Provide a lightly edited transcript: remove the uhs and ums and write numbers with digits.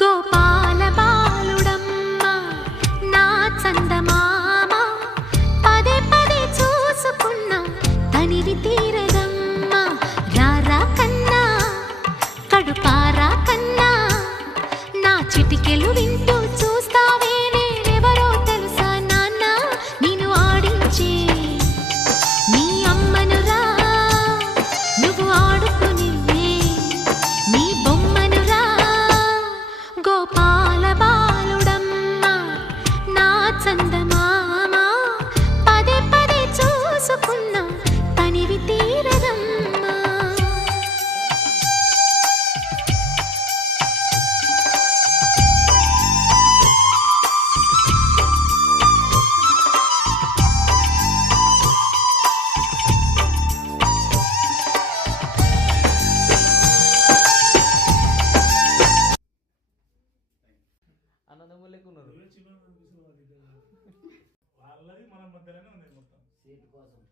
గోపాల బాలుడమ్మ నా చందమామ పదే పదే చూసుకున్న తనివి తీరదమ్మ రారా కన్నా కడుపారా కన్నా నా చిటికెలు వింటూ చూస్తావే నేనెవరో తెలుసా నాన్న నిన్ను ఆడించే నీ అమ్మనురా నువ్వు ఆడుకునే నీ బొమ్మనురా గోపాల బాలుడమ్మ నా చందమామ పదే పదే చూసుకున్న తనివి తీరదమ్మా అన్నదమ్ములు లేకున్నారు వాళ్ళది మన మధ్యలోనే ఉంది మొత్తం సీట్ కోసం